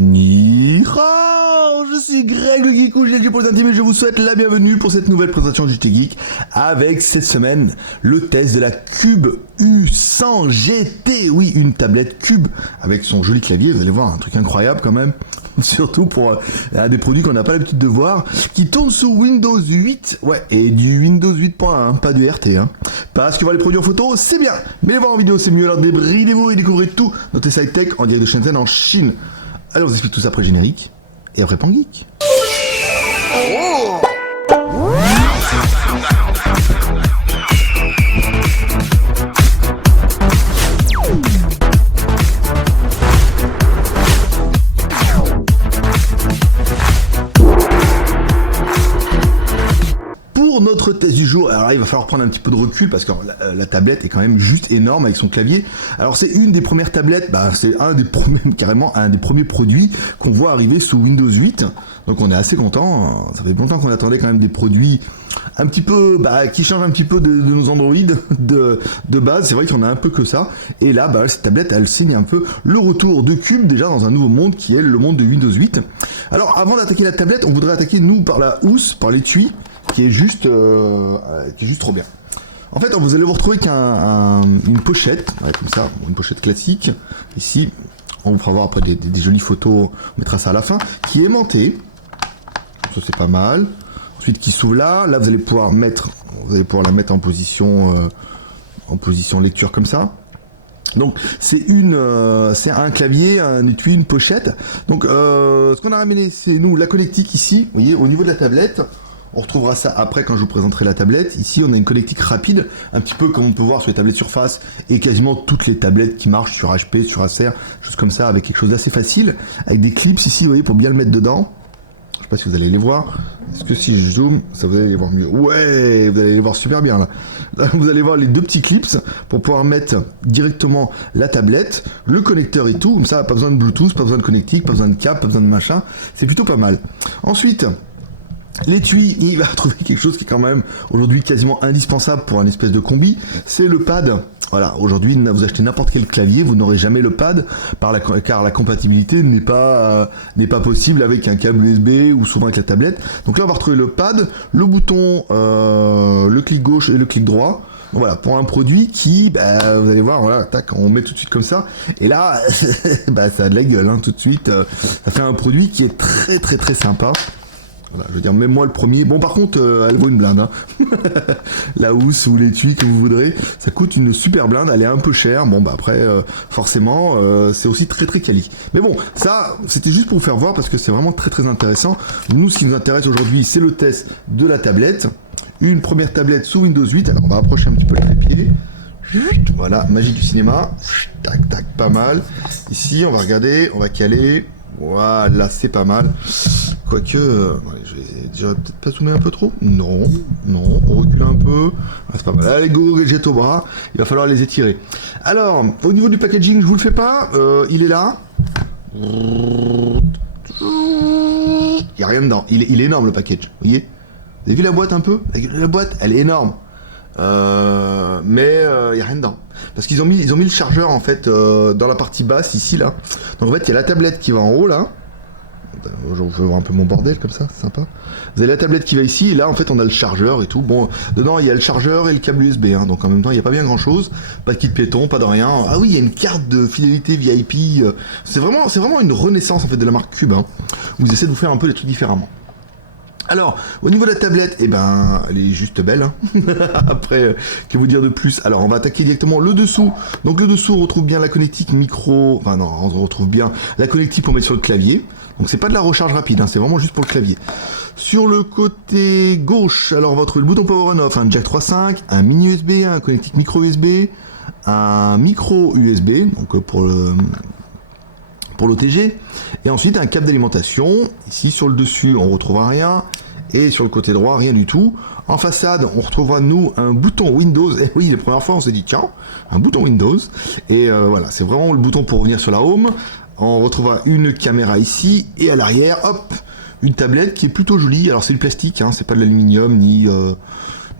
Ni hao, je suis Greg le Geekou, je pour les intimes et je vous souhaite la bienvenue pour cette nouvelle présentation du JT Geek avec cette semaine le test de la Cube U100 GT. Oui, une tablette Cube avec son joli clavier, vous allez voir un truc incroyable quand même. Surtout pour des produits qu'on n'a pas l'habitude de voir, qui tournent sous Windows 8, ouais, et du Windows 8.1, pas du RT, hein. Parce que voir les produits en photo, c'est bien, mais les voir en vidéo, c'est mieux. Alors débridez-vous et découvrez tout notre site tech en direct de Shenzhen en Chine. Alors on vous explique tout ça après le générique, et après Pan Geek. Oh Pour notre test du jour, alors là, il va falloir prendre un petit peu de recul parce que la tablette est quand même juste énorme avec son clavier. Alors c'est une des premières tablettes, c'est carrément un des premiers produits qu'on voit arriver sous Windows 8. Donc on est assez content. Ça fait longtemps qu'on attendait quand même des produits un petit peu qui changent un petit peu de nos Android de base. C'est vrai qu'il y en a un peu que ça. Et là, cette tablette, elle signe un peu le retour de Cube déjà dans un nouveau monde qui est le monde de Windows 8. Alors avant d'attaquer la tablette, on voudrait attaquer nous par la housse, par l'étui, qui est juste trop bien. En fait, vous allez vous retrouver une pochette, ouais, comme ça, une pochette classique. Ici, on vous fera voir après des jolies photos, on mettra ça à la fin, qui est aimantée. Ça c'est pas mal. Ensuite, qui s'ouvre là. Là, vous allez pouvoir la mettre en position lecture comme ça. Donc c'est un clavier, un étui, une pochette. Donc ce qu'on a ramené, c'est nous la connectique ici, vous voyez, au niveau de la tablette. On retrouvera ça après quand je vous présenterai la tablette. Ici, on a une connectique rapide, un petit peu comme on peut voir sur les tablettes Surface et quasiment toutes les tablettes qui marchent sur HP, sur Acer, choses comme ça, avec quelque chose d'assez facile, avec des clips ici, vous voyez, pour bien le mettre dedans. Je sais pas si vous allez les voir. Est-ce que si je zoome, ça vous allez les voir mieux? Ouais, vous allez les voir super bien là. Là, vous allez voir les deux petits clips pour pouvoir mettre directement la tablette, le connecteur et tout. Comme ça, pas besoin de Bluetooth, pas besoin de connectique, pas besoin de câble, pas besoin de machin. C'est plutôt pas mal. Ensuite, l'étui, il va trouver quelque chose qui est quand même aujourd'hui quasiment indispensable pour un espèce de combi, c'est le pad. Voilà, aujourd'hui, vous achetez n'importe quel clavier, vous n'aurez jamais le pad, car la compatibilité n'est pas possible avec un câble USB ou souvent avec la tablette. Donc là, on va retrouver le pad, le bouton, le clic gauche et le clic droit. Donc voilà, pour un produit qui, vous allez voir, voilà, tac, on met tout de suite comme ça, et là, ça a de la gueule, hein, tout de suite. Ça fait un produit qui est très très très sympa. Voilà, je veux dire, même moi le premier. Bon, par contre, elle vaut une blinde. Hein. La housse ou l'étui que vous voudrez, ça coûte une super blinde. Elle est un peu chère. Bon, après, forcément, c'est aussi très très quali. Mais bon, ça, c'était juste pour vous faire voir parce que c'est vraiment très très intéressant. Nous, ce qui nous intéresse aujourd'hui, c'est le test de la tablette. Une première tablette sous Windows 8. Alors, on va approcher un petit peu le trépied. Voilà, magie du cinéma. Tac, tac, pas mal. Ici, on va regarder, on va caler. Voilà, c'est pas mal. Quoique, je vais déjà peut-être pas zoomer un peu trop. Non, on recule un peu. Ah, c'est pas mal. Allez, go, jette au bras. Il va falloir les étirer. Alors, au niveau du packaging, je vous le fais pas. Il est là. Il n'y a rien dedans. Il est énorme le package. Vous voyez? Vous avez vu la boîte un peu? La boîte, elle est énorme. Mais il n'y a rien dedans. Parce qu'ils ont mis le chargeur en fait dans la partie basse ici là. Donc en fait il y a la tablette qui va en haut là. Je vais voir un peu mon bordel comme ça, c'est sympa. Vous avez la tablette qui va ici et là en fait on a le chargeur et tout. Bon, dedans il y a le chargeur et le câble USB hein, donc en même temps il n'y a pas bien grand chose. Pas de kit piéton, pas de rien. Ah oui, il y a une carte de fidélité VIP. C'est vraiment une renaissance en fait de la marque Cube hein, où ils essaient de vous faire un peu les trucs différemment. Alors, au niveau de la tablette, elle est juste belle. Hein. Après, que vous dire de plus? Alors, on va attaquer directement le dessous. Donc, le dessous, on retrouve bien la connectique micro... Enfin, non, on retrouve bien la connectique pour mettre sur le clavier. Donc, c'est pas de la recharge rapide, hein, c'est vraiment juste pour le clavier. Sur le côté gauche, alors, on va retrouver le bouton Power On Off, un jack 3.5, un mini USB, un connectique micro USB, un micro USB, donc pour l'OTG, et ensuite un câble d'alimentation. Ici sur le dessus on retrouvera rien, et sur le côté droit rien du tout. En façade on retrouvera nous un bouton Windows, et oui, les premières fois on s'est dit tiens, un bouton Windows, et voilà, c'est vraiment le bouton pour revenir sur la home. On retrouvera une caméra ici, et à l'arrière, hop, une tablette qui est plutôt jolie. Alors c'est du plastique, hein, c'est pas de l'aluminium ni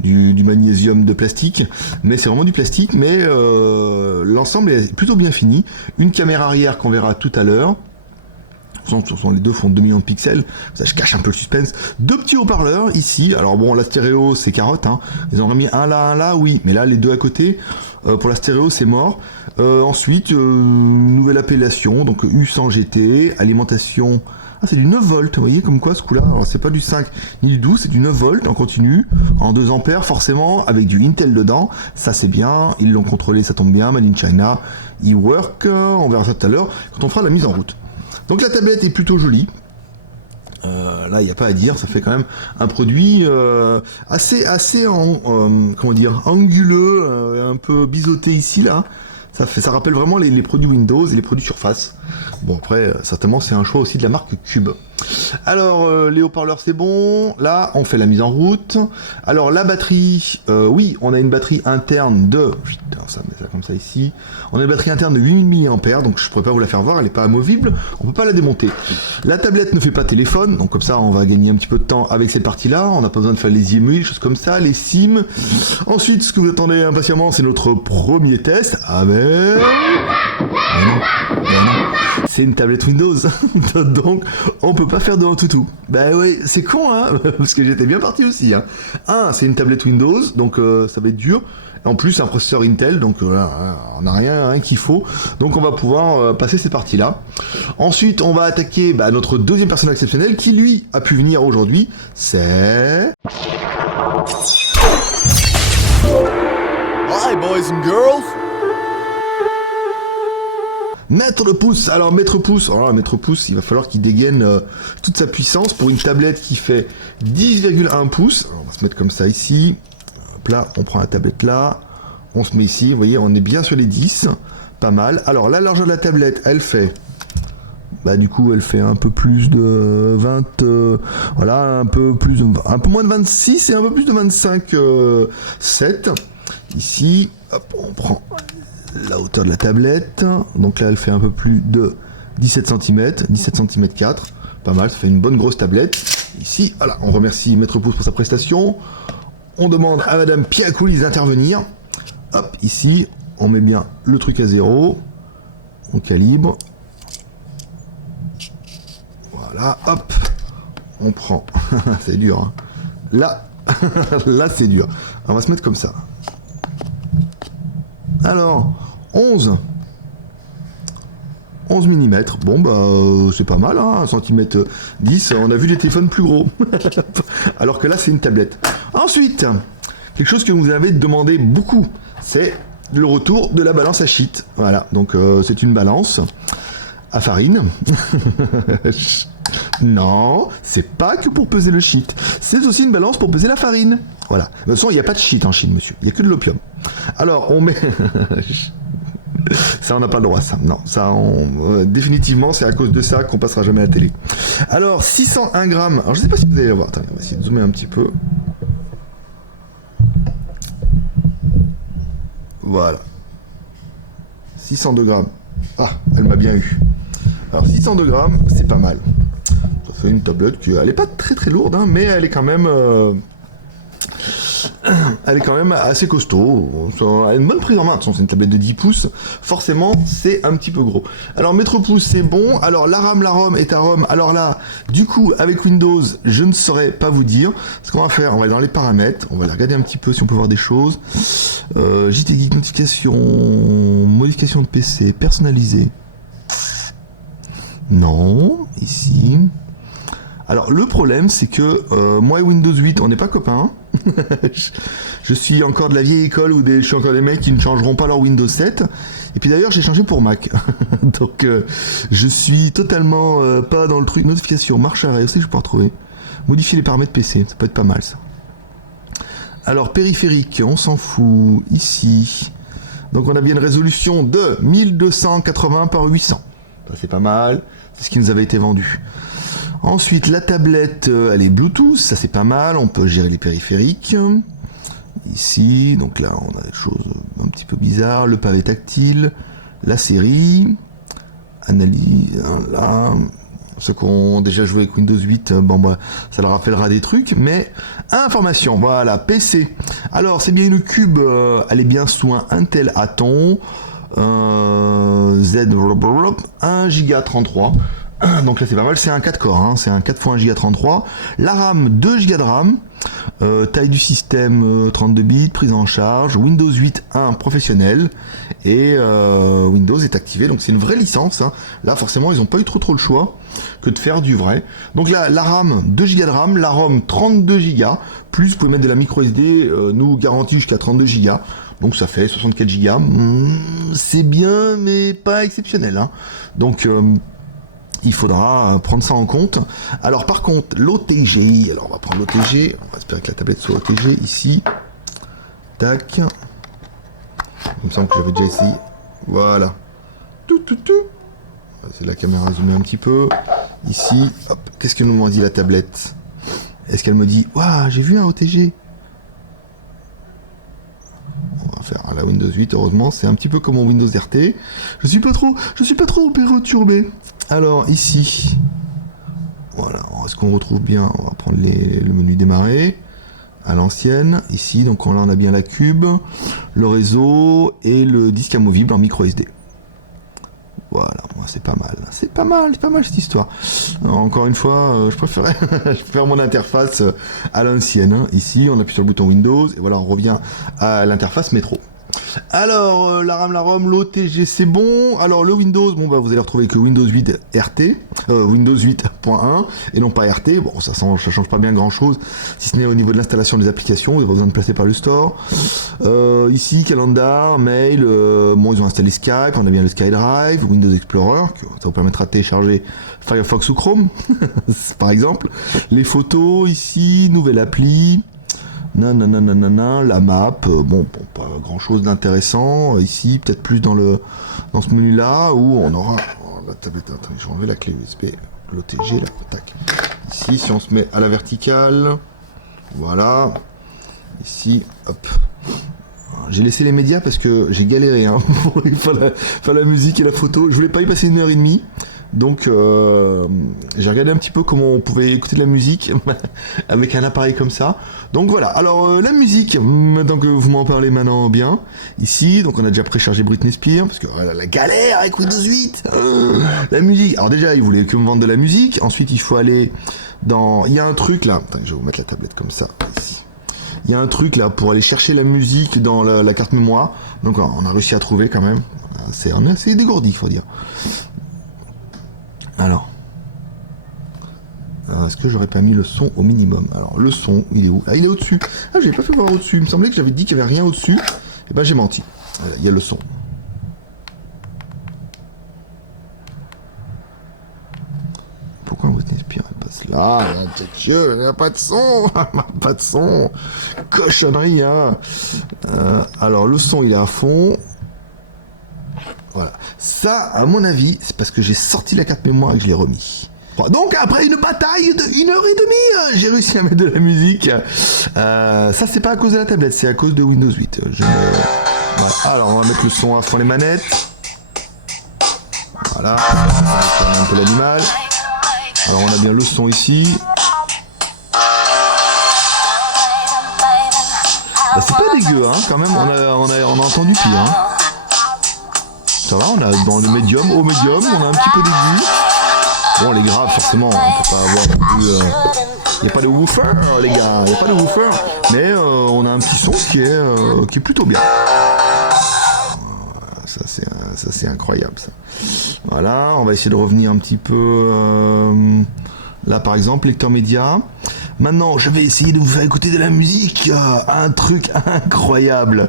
du magnésium de plastique, mais c'est vraiment du plastique, mais l'ensemble est plutôt bien fini. Une caméra arrière qu'on verra tout à l'heure. Les deux font 2 millions de pixels, ça je cache un peu le suspense. 2 petits haut-parleurs ici, alors bon la stéréo c'est carotte, hein. Ils ont remis un là, oui, mais là les deux à côté, pour la stéréo c'est mort. Ensuite, nouvelle appellation, donc U100 GT, alimentation, c'est du 9 volts, vous voyez comme quoi ce coup là, alors c'est pas du 5 ni du 12, c'est du 9 volts en continu, en 2 ampères forcément, avec du Intel dedans, ça c'est bien, ils l'ont contrôlé, ça tombe bien, Made in China, e-work, on verra ça tout à l'heure, quand on fera la mise en route. Donc la tablette est plutôt jolie. Là, il n'y a pas à dire, ça fait quand même un produit assez comment dire, anguleux, un peu biseauté ici, là. Ça rappelle vraiment les produits Windows et les produits Surface. Bon, après, certainement, c'est un choix aussi de la marque Cube. Alors, les haut-parleurs, c'est bon. Là, on fait la mise en route. Alors, la batterie, oui, on a une batterie interne de... Putain, ça met ça comme ça ici. On a une batterie interne de 8000 mAh, donc je ne pourrais pas vous la faire voir, elle n'est pas amovible. On ne peut pas la démonter. La tablette ne fait pas téléphone, donc comme ça, on va gagner un petit peu de temps avec cette partie-là. On n'a pas besoin de faire les IMU, des choses comme ça, les SIM. Ensuite, ce que vous attendez impatiemment, c'est notre premier test avec... C'est une tablette Windows, donc on peut pas faire de l'Antutu. Bah oui, c'est con, hein, parce que j'étais bien parti aussi. Hein. C'est une tablette Windows, donc ça va être dur. En plus, un processeur Intel, donc on n'a rien qu'il faut. Donc on va pouvoir passer ces parties-là. Ensuite, on va attaquer notre deuxième personnage exceptionnel qui, lui, a pu venir aujourd'hui. C'est... Hi, boys and girls! Maître Pouce, alors Maître Pouce, il va falloir qu'il dégaine toute sa puissance pour une tablette qui fait 10,1 pouces. Alors, on va se mettre comme ça ici. Hop là, on prend la tablette là, on se met ici, vous voyez, on est bien sur les 10, pas mal. Alors la largeur de la tablette, elle fait, du coup, elle fait un peu plus de 20, voilà, un peu moins de 26 et un peu plus de 25, 7. Ici, hop, on prend la hauteur de la tablette, donc là elle fait un peu plus de 17 cm, 17 cm 4, pas mal, ça fait une bonne grosse tablette. Ici, voilà, on remercie Maître Pouce pour sa prestation, on demande à Madame Piacoulis d'intervenir, hop, ici, on met bien le truc à 0, on calibre, voilà, hop, on prend, c'est dur, hein. Là, là c'est dur, on va se mettre comme ça. Alors, 11 mm, bon c'est pas mal, hein, 1 cm 10, on a vu des téléphones plus gros, alors que là c'est une tablette. Ensuite, quelque chose que vous avez demandé beaucoup, c'est le retour de la balance à sheet. Voilà, donc c'est une balance à farine. Non, c'est pas que pour peser le shit, c'est aussi une balance pour peser la farine. Voilà, de toute façon il n'y a pas de shit en Chine, monsieur, il n'y a que de l'opium. Alors on met... Ça on n'a pas le droit, ça. Non, ça définitivement c'est à cause de ça qu'on passera jamais à la télé. Alors 601 grammes, alors je sais pas si vous allez le voir, attendez, on va essayer de zoomer un petit peu. Voilà. 602 grammes. Ah, elle m'a bien eu. Alors 602 grammes, c'est pas mal. Ça fait une tablette qui, elle est pas très très lourde, hein, mais elle est quand même... elle est quand même assez costaud, elle a une bonne prise en main, c'est une tablette de 10 pouces, forcément c'est un petit peu gros. Alors Maître Pouce c'est bon, alors la ROM est à ROM, alors là, du coup avec Windows, je ne saurais pas vous dire, ce qu'on va faire, on va aller dans les paramètres, on va aller regarder un petit peu si on peut voir des choses, JT Geek notification, modification de PC, personnalisé, non, ici... Alors le problème c'est que moi et Windows 8 on n'est pas copains. Je suis encore de la vieille école où je suis encore des mecs qui ne changeront pas leur Windows 7. Et puis d'ailleurs j'ai changé pour Mac. Donc je suis totalement pas dans le truc. Notification, marche arrêt aussi je peux retrouver. Modifier les paramètres PC, ça peut être pas mal ça. Alors périphérique, on s'en fout. Ici. Donc on a bien une résolution de 1280 par 800. Ça c'est pas mal. C'est ce qui nous avait été vendu. Ensuite, la tablette, elle est Bluetooth, ça c'est pas mal, on peut gérer les périphériques. Ici, donc là on a des choses un petit peu bizarres, le pavé tactile, la série, analyse, là, ceux qui ont déjà joué avec Windows 8, ça leur rappellera des trucs, mais information, voilà, PC. Alors c'est bien une Cube, elle est bien sous un Intel Atom, Z, 1 Go 33. Donc là c'est pas mal, c'est un 4 corps, hein, c'est un 4x1 Go 33. La RAM, 2 Go de RAM. Taille du système 32 bits, prise en charge, Windows 8.1 professionnel. Et Windows est activé, donc c'est une vraie licence. Hein. Là forcément ils n'ont pas eu trop le choix que de faire du vrai. Donc là, la RAM, 2 Go de RAM, la ROM 32 Go, plus vous pouvez mettre de la micro SD, nous garantit jusqu'à 32 Go. Donc ça fait 64 Go. C'est bien, mais pas exceptionnel. Hein. Donc il faudra prendre ça en compte. Alors par contre, l'OTG, alors on va prendre l'OTG, on va espérer que la tablette soit OTG ici. Tac. Il me semble que j'avais déjà essayé. Voilà. Tout. C'est la caméra zoomée un petit peu. Ici, hop. Qu'est-ce que nous m'a dit la tablette? Est-ce qu'elle me dit, waouh, j'ai vu un OTG? On va faire à la Windows 8, heureusement, c'est un petit peu comme en Windows RT. Je suis pas trop perturbé. Alors ici, voilà, est-ce qu'on retrouve bien? On va prendre le menu démarrer à l'ancienne. Ici, donc là on a bien la cube, le réseau et le disque amovible en micro SD. Voilà, moi c'est pas mal cette histoire. Alors, encore une fois, je préfère mon interface à l'ancienne. Hein. Ici, on appuie sur le bouton Windows et voilà, on revient à l'interface métro. Alors, la RAM, la ROM, l'OTG, c'est bon. Alors, le Windows, bon, bah, vous allez retrouver que Windows 8 RT, Windows 8.1 et non pas RT. Bon, ça change pas bien grand chose, si ce n'est au niveau de l'installation des applications. Vous n'avez pas besoin de passer par le store. Ici, calendar, mail. Bon, ils ont installé Skype, on a bien le SkyDrive, Windows Explorer, ça vous permettra de télécharger Firefox ou Chrome, par exemple. Les photos, ici, nouvelle appli. La map, bon, pas grand chose d'intéressant. Ici, peut-être plus dans ce menu-là, où on aura la tablette. Attends, je vais enlever la clé USB, l'OTG, là, tac. Ici, si on se met à la verticale, voilà. Ici, hop. J'ai laissé les médias parce que j'ai galéré hein, pour faire la musique et la photo. Je voulais pas y passer 1h30. Donc j'ai regardé un petit peu comment on pouvait écouter de la musique avec un appareil comme ça. Donc voilà, alors la musique, maintenant que vous m'en parlez maintenant bien, ici, donc on a déjà préchargé Britney Spears, parce que voilà, la galère avec Windows 8, la musique. Alors déjà, ils voulaient que me vendre de la musique, ensuite il faut aller dans... Il y a un truc là, attends, je vais vous mettre la tablette comme ça, ici. Il y a un truc là pour aller chercher la musique dans la carte mémoire, donc on a réussi à trouver quand même. On est assez dégourdi, il faut dire. Alors, est-ce que j'aurais pas mis le son au minimum? Alors, le son, il est où? Ah, il est au-dessus. Ah, j'avais pas fait voir au-dessus. Il me semblait que j'avais dit qu'il n'y avait rien au-dessus. Et ben, j'ai menti. Voilà, il y a le son. Pourquoi Britney Spears elle passe là? Dieu, il n'y a pas de son. Pas de son. Cochonnerie, hein. Alors, le son, il est à fond. Voilà. Ça, à mon avis, c'est parce que j'ai sorti la carte mémoire et que je l'ai remis. Donc, après une bataille de 1h30, j'ai réussi à mettre de la musique. Ça, c'est pas à cause de la tablette, c'est à cause de Windows 8. Voilà. Alors, on va mettre le son à fond les manettes. Voilà. On va un peu l'animal. Alors, on a bien le son ici. Bah, c'est pas dégueu, hein, quand même. On a entendu pire, hein. Ça va, on a dans le médium, au médium, on a un petit peu d'aigu. Bon, les graves, forcément, on peut pas avoir plus... Il n'y a pas de woofer, les gars, il n'y a pas de woofer. Mais on a un petit son qui est plutôt bien. Ça, c'est incroyable, ça. Voilà, on va essayer de revenir un petit peu... là, par exemple, lecteur média. Maintenant, je vais essayer de vous faire écouter de la musique. Un truc incroyable.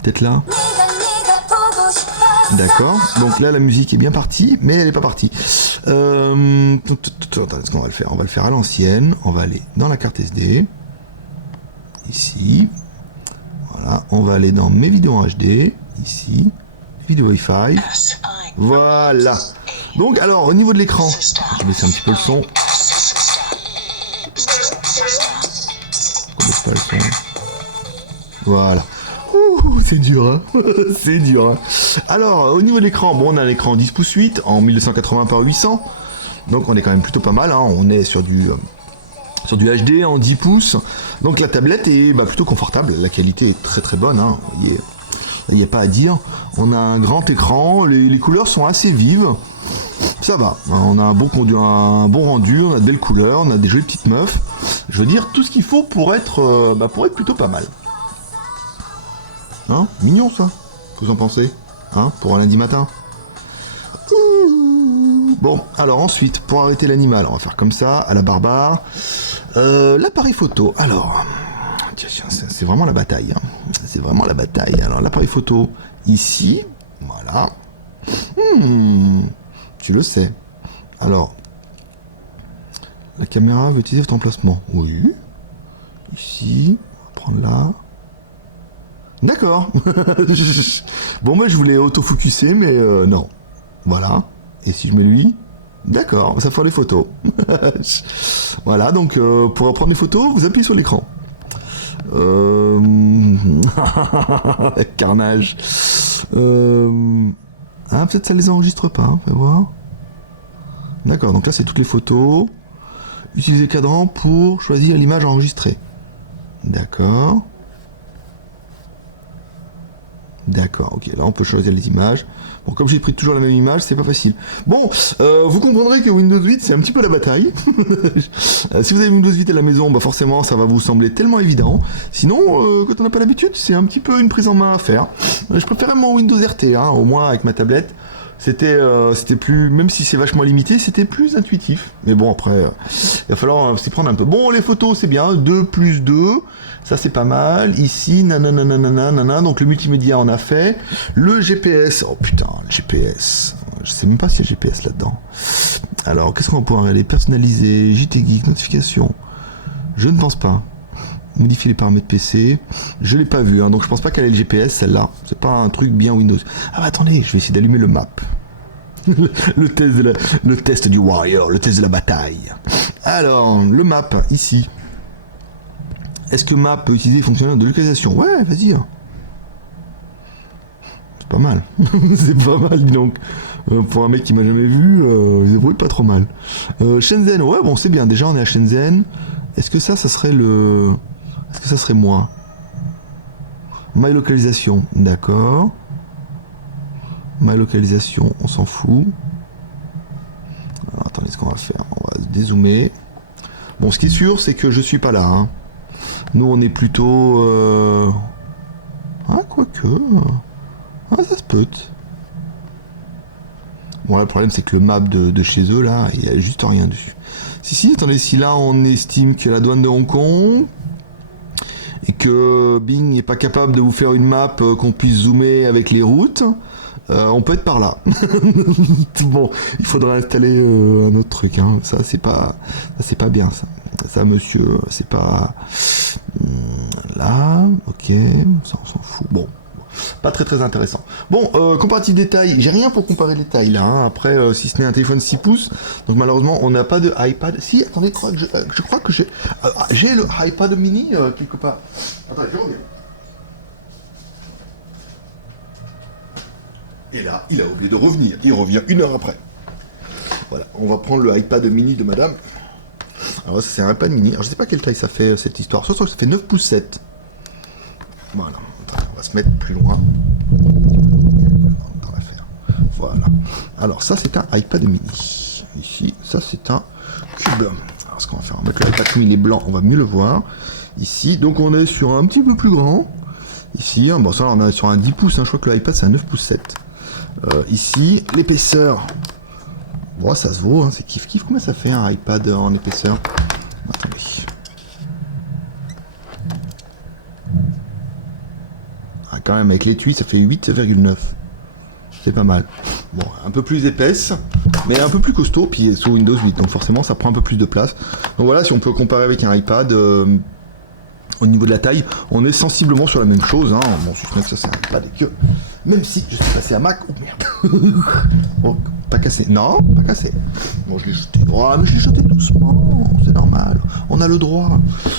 Peut-être là. D'accord. Donc là, la musique est bien partie, mais elle n'est pas partie. Qu'est-ce qu'on va le faire? On va le faire à l'ancienne. On va aller dans la carte SD. Ici. Voilà. On va aller dans mes vidéos en HD. Ici. Vidéo Wi-Fi. Voilà. Donc, alors, au niveau de l'écran, je vais baisser un petit peu le son. On baisse pas le son. Voilà. C'est dur, hein. C'est dur, hein. Alors, au niveau de l'écran, bon, on a l'écran 10 pouces 8 en 1280 par 800. Donc, on est quand même plutôt pas mal, hein. On est sur du HD en 10 pouces. Donc, la tablette est plutôt confortable. La qualité est très très bonne, hein. Vous voyez, Il n'y a pas à dire. On a un grand écran, les couleurs sont assez vives. Ça va, on a un bon rendu, on a de belles couleurs, on a des jolies petites meufs. Je veux dire, tout ce qu'il faut pour être plutôt pas mal. Hein, mignon ça. Que vous en pensez? Hein, pour un lundi matin. Bon, alors ensuite, pour arrêter l'animal, on va faire comme ça, à la barbare. L'appareil photo, alors... Tiens, c'est vraiment la bataille. Hein. C'est vraiment la bataille. Alors, l'appareil photo, ici, voilà. Tu le sais. Alors, la caméra veut utiliser votre emplacement. Oui. Ici, on va prendre là. D'accord. Bon, moi, je voulais autofocuser, mais non. Voilà. Et si je mets lui? D'accord, ça fera les photos. Voilà, donc pour reprendre les photos, vous appuyez sur l'écran. Carnage. Ah, peut-être ça les enregistre pas, hein, on va voir. D'accord, donc là c'est toutes les photos. Utilisez le cadran pour choisir l'image enregistrée. D'accord. D'accord, ok, là on peut choisir les images. Bon, comme j'ai pris toujours la même image, c'est pas facile. Bon, vous comprendrez que Windows 8, c'est un petit peu la bataille. Si vous avez Windows 8 à la maison, bah forcément, ça va vous sembler tellement évident. Sinon, quand on n'a pas l'habitude, c'est un petit peu une prise en main à faire. Je préférais mon Windows RT, hein, au moins avec ma tablette. C'était plus, même si c'est vachement limité, c'était plus intuitif. Mais bon, après, il va falloir s'y prendre un peu. Bon, les photos, c'est bien, 2 plus 2. Ça c'est pas mal. Ici, nanana, donc le multimédia on a fait. Le GPS, oh putain, le GPS. Je sais même pas s'il y a GPS là-dedans. Alors, qu'est-ce qu'on va pouvoir aller personnaliser, JT Geek, notification. Je ne pense pas. Modifier les paramètres PC. Je l'ai pas vu, hein, donc je pense pas qu'elle ait le GPS, celle-là. C'est pas un truc bien Windows. Ah bah attendez, je vais essayer d'allumer le map. le test du warrior, le test de la bataille. Alors, le map, ici. Est-ce que map peut utiliser les fonctionnalités de localisation? Ouais, vas-y. C'est pas mal. C'est pas mal, dis donc. Pour un mec qui m'a jamais vu, il se débrouille pas trop mal. Shenzhen, ouais, bon, c'est bien. Déjà, on est à Shenzhen. Est-ce que ça serait le... Est-ce que ça serait moi? My localisation, d'accord. My localisation, on s'en fout. Alors, attendez, ce qu'on va faire, on va se dézoomer. Bon, ce qui est sûr, c'est que je suis pas là. Hein. Nous, on est plutôt... Ah, quoique... Ah, ça se peut. Bon, là, le problème, c'est que le map de chez eux, là, il y a juste rien dessus. Si, attendez, si là, on estime que la douane de Hong Kong... et que Bing n'est pas capable de vous faire une map qu'on puisse zoomer avec les routes, on peut être par là. Bon, il faudra installer un autre truc. Hein. Ça, c'est pas bien, ça. Ça, monsieur, c'est pas... Là, ok, ça, on s'en fout. Bon, pas très intéressant. Bon, comparatif détail, j'ai rien pour comparer les tailles, là. Hein. Après, si ce n'est un téléphone 6 pouces, donc malheureusement, on n'a pas de iPad. Si, attendez, je crois que j'ai le iPad mini quelque part. Attendez, je reviens. Et là, il a oublié de revenir. Il revient 1 heure après. Voilà, on va prendre le iPad mini de madame. Alors, c'est un iPad mini. Alors, je sais pas quelle taille ça fait, cette histoire. Ça fait 9 pouces 7. Voilà. On va se mettre plus loin. Dans l'affaire. Voilà. Alors, ça, c'est un iPad mini. Ici, ça, c'est un cube. Alors, ce qu'on va faire, on va mettre le iPad mini, il est blanc, on va mieux le voir. Ici, donc, on est sur un petit peu plus grand. Ici, bon, ça, on est sur un 10 pouces. Hein. Je crois que l'iPad, c'est un 9 pouces 7. Ici, l'épaisseur. Bon, ça se vaut, hein, c'est kiff. Combien ça fait un iPad en épaisseur? Attendez. Ah, quand même, avec l'étui, ça fait 8,9. C'est pas mal. Bon, un peu plus épaisse, mais un peu plus costaud, puis sous Windows 8, donc forcément, ça prend un peu plus de place. Donc voilà, si on peut comparer avec un iPad, au niveau de la taille, on est sensiblement sur la même chose. Hein. Bon, je sais que ça, c'est un iPad et que... Même si je suis passé à Mac... Oh, merde. Oh, pas cassé. Non, pas cassé. Bon, je l'ai jeté. Oh, mais je l'ai jeté doucement. C'est normal. On a le droit.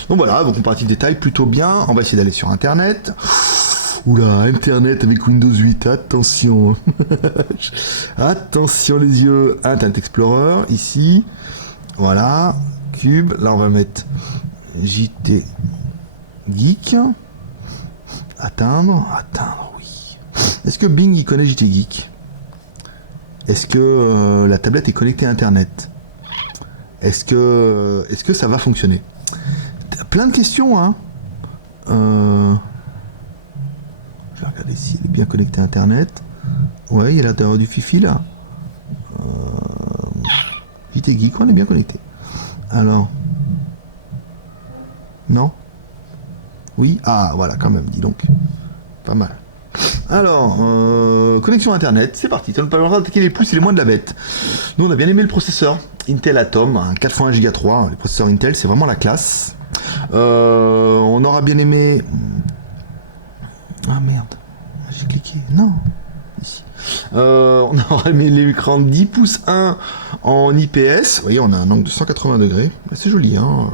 Donc voilà, vos comparatifs de taille, plutôt bien. On va essayer d'aller sur Internet. Oula, Internet avec Windows 8. Attention. Attention les yeux. Internet Explorer, ici. Voilà. Cube. Là, on va mettre JT Geek. Atteindre, oui. Est-ce que Bing il connaît JT Geek? Est-ce que la tablette est connectée à Internet? Est-ce que ça va fonctionner? Plein de questions, hein. Je vais regarder si elle est bien connectée à Internet. Ouais, il y a l'intérieur du Fifi là. JT Geek, on est bien connecté. Alors. Non? Oui? Ah, voilà, quand même, dis donc. Pas mal. Alors, connexion Internet, c'est parti. Ça ne pas attaquer les pouces et les moins de la bête. Nous, on a bien aimé le processeur Intel Atom, un 81 Go 3. Les processeurs Intel, c'est vraiment la classe. On aura bien aimé... Ah merde, j'ai cliqué. Non. Ici. On aura aimé l'écran 10 pouces 1 en IPS. Vous voyez, on a un angle de 180 degrés. C'est joli, hein.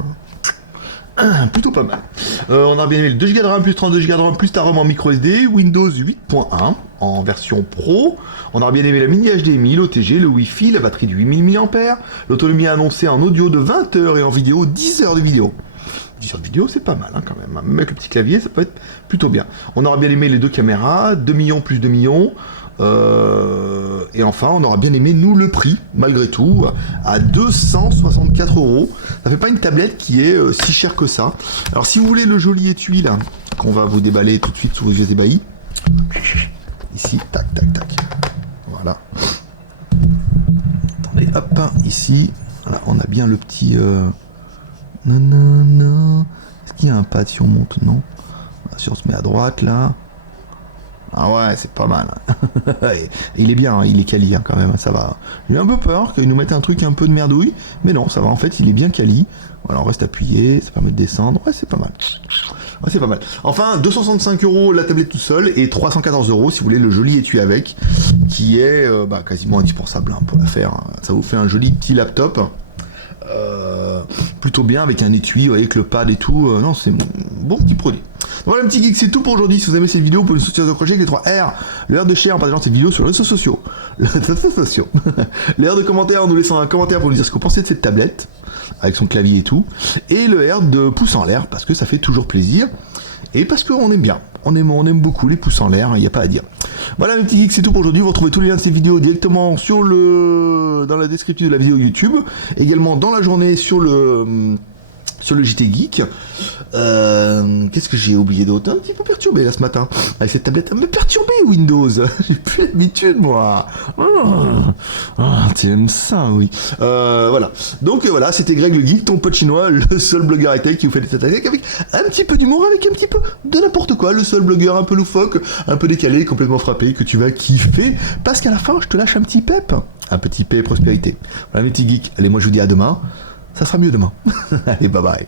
Plutôt pas mal. On a bien aimé le 2 Go de RAM plus 32 Go de RAM plus ta ROM en micro SD, Windows 8.1 en version Pro. On a bien aimé la mini HDMI, l'OTG, le Wi-Fi, la batterie de 8000 mAh, l'autonomie annoncée en audio de 20 heures et en vidéo 10 heures de vidéo. 10 heures de vidéo, c'est pas mal hein, quand même. Même avec le petit clavier, ça peut être plutôt bien. On aura bien aimé les deux caméras, 2 millions plus 2 millions. Et enfin, on aura bien aimé, nous, le prix, malgré tout, à 264 €. Ça fait pas une tablette qui est si chère que ça. Alors, si vous voulez le joli étui, là, qu'on va vous déballer tout de suite sous vos yeux ébahis. Ici, tac, tac, tac. Voilà. Attendez, hop, ici. Voilà, on a bien le petit... Non, non, non. Est-ce qu'il y a un pad si on monte? Non. Si on se met à droite, là... Ah ouais, c'est pas mal. Il est bien, hein, il est quali hein, quand même, ça va. J'ai eu un peu peur qu'ils nous mettent un truc un peu de merdouille, mais non, ça va, en fait, il est bien quali. Voilà, on reste appuyé, ça permet de descendre. Ouais, c'est pas mal. Ouais, c'est pas mal. Enfin, 265 € la tablette tout seul et 314 € si vous voulez le joli étui avec, qui est quasiment indispensable hein, pour la faire. Ça vous fait un joli petit laptop. Plutôt bien avec un étui, vous voyez, avec le pad et tout. Non, c'est un bon petit produit. Voilà, le petit geek, c'est tout pour aujourd'hui. Si vous aimez cette vidéo, vous pouvez nous soutenir de crochet avec les 3 R. Le R de share en partageant cette vidéo sur les réseaux sociaux. Le R de commentaire en nous laissant un commentaire pour nous dire ce que vous pensez de cette tablette, avec son clavier et tout. Et le R de pouce en l'air, parce que ça fait toujours plaisir. Et parce qu'on aime bien. On aime beaucoup les pouces en l'air, il n'y a pas à dire. Voilà mes petits geeks, c'est tout pour aujourd'hui. Vous retrouvez tous les liens de ces vidéos directement dans la description de la vidéo YouTube. Également dans la journée sur le JT Geek. Qu'est-ce que j'ai oublié d'autre? Un petit peu perturbé là ce matin avec cette tablette. Me perturbé Windows. J'ai plus l'habitude moi. T'aimes ça, oui. Voilà. Donc voilà, c'était Greg le Geek, ton pote chinois, le seul blogueur high-tech qui vous fait des attaques avec un petit peu d'humour, avec un petit peu de n'importe quoi. Le seul blogueur un peu loufoque, un peu décalé, complètement frappé, que tu vas kiffer. Parce qu'à la fin, je te lâche un petit pep. Un petit paix et prospérité. Voilà mes petits geeks. Allez, moi je vous dis à demain. Ça sera mieux demain. Allez, bye bye.